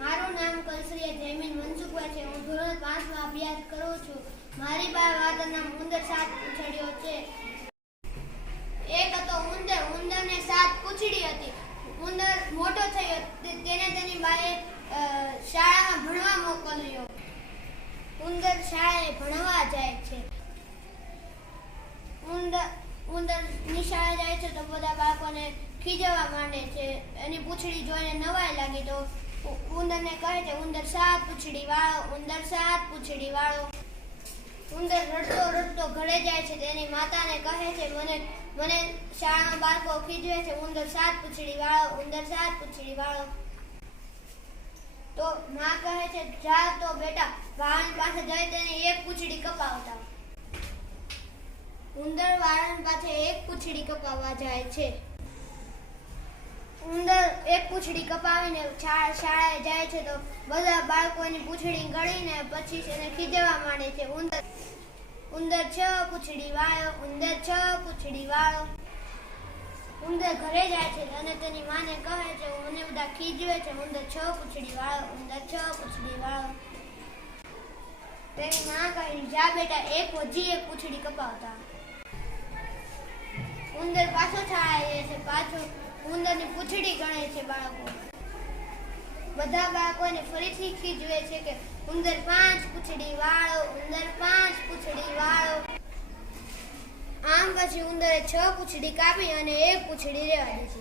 મારું નામ કલસરીય જયમીન મનસુખભાઈ છે. હું ધોરણ પાંચમાં અભ્યાસ કરું છું. મારી પાસે વાતનું ઉંદર સાત પૂછડ્યો છે. એક હતો ઉંદર. ઉંદરને સાત પૂંછડી હતી. ઉંદર મોટો થયો. તેને તેની બાએ શાળામાં ભણવા મોકલ્યો. ઉંદર શાળાએ ભણવા જાય છે. ઉંદર ઉંદર નિશાળે જાય છે તો બધા બાળકોને ખીજવવા માંડે છે. એની પૂંછડી જોઈને નવાઈ લાગી તો ઉંદરને કહે છે, ઉંદર સાત પૂછડી વાળો, ઉંદર સાત પૂછડી વાળો. ઉંદર રડતો રડતો ઘરે જાય છે, તેની માતાને કહે છે, મને મને શાળામાં બાળકો ખીજવે છે, ઉંદર સાત પૂછડી વાળો, ઉંદર સાત પૂછડી વાળો. તો માં કહે છે જા તો બેટા, વાહન પાસે જઈ તેને એક પૂછડી કપાવતા. ઉંદર વાળન પાસે એક પૂછડી કપાવવા જાય છે. ઉંદર એક પૂંછડી કપાવીને શાળાએ જાય છે તો બધા બાળકોની પૂંછડી ગળીને પછી એને ખીજવા માંડે છે. ઉંદર ઉંદર છ પૂંછડી વાળો, ઉંદર છ પૂંછડી વાળો. ઉંદર ઘરે જાય છે અને તેની માને કહે છે મને બધા ખીજવે છે. ઉંદર છ પૂંછડી વાળો, ઉંદર છ પૂંછડી વાળો. તેની માં કહે, જા બેટા, એક હજી એક પૂંછડી કપાવતા. ઉંદર પાછો છાળાએ છે, પાછો ઉંદરની પૂંછડી ગણે છે બાળકો. બધા બાળકોને ફરીથી ખીજવે છે કે ઉંદર પાંચ પૂંછડી વાળો, ઉંદર પાંચ પૂંછડી વાળો. આમ પછી ઉંદરે છ પૂંછડી કાપી અને એક પૂંછડી રહેવા દે છે.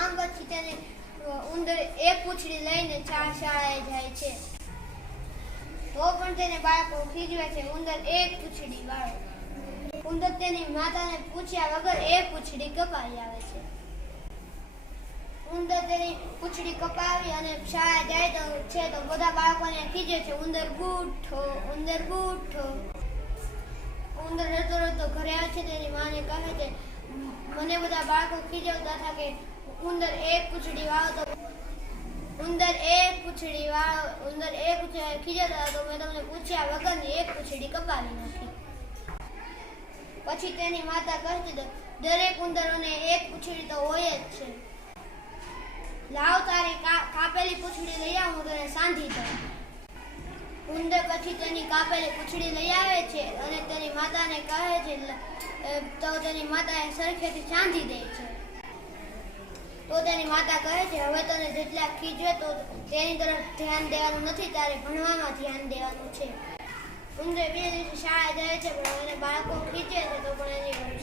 આમ પછી તેને ઉંદર એક પૂંછડી લઈને ચાર શાળાએ જાય છે. તો પણ તેને બાળકો ખીજવે છે, ઉંદર એક પૂંછડી વાળો. ઉંદર તેની માતાને પૂછ્યા વગર એ પૂંછડી કપાવી આવે છે. ઉંદર તેની પૂંછડી કપાવી અને શાળા જાય તો છે તો બધા બાળકોને ખીજે છે, ઉંદર બૂઠો ઉંદર બૂઠો. ઉંદર રડતો રડતો ઘરે આવે છે, તેની માને કહે છે, મને બધા બાળકો ખીજવતા હતા કે, ઉંદર એક પૂંછડી વાળો તો ઉંદર એક પૂંછડી વાળો ઉંદર એક ખીજવતા તો મેં તમને પૂછ્યા વગરની એક પૂંછડી કપાવી નાખી. પછી તેની માતા કહેતી દરેક ઉંદરોને એક પૂંછડી તો હોય જ છે. લાવ તારી કાપેલી પૂંછડી લઈ આવ તને સાંધી દઉં. ઉંદર પછી તેની કાપેલી પૂંછડી લઈ આવે છે અને તેની માતાને કહે છે તો તેની માતા સરખેથી સાંધી દે છે. તો તેની માતા કહે છે, હવે તને જેટલા ખીજવે તો તેની તરફ ધ્યાન દેવાનું નથી, તારે ભણવામાં ધ્યાન દેવાનું છે. ઉંદર બે દિવસે શાળા જાય છે, પણ એને બાળકો ખીચે છે તો પણ એની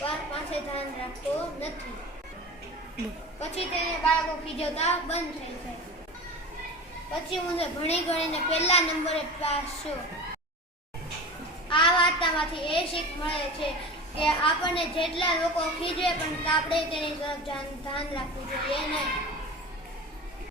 વાત પાસે ધ્યાન રાખતો નથી. પછી તેને બાળકો ખીજવતા બંધ થઈ જાય. પછી ઉંદર ભણી ગણીને પહેલા નંબરે પાસ થયો. આ વાર્તામાંથી એ શીખ મળે છે કે આપણને જેટલા લોકો ખીજવે પણ આપણે તેની તરફ ધ્યાન રાખવું જોઈએ નહીં.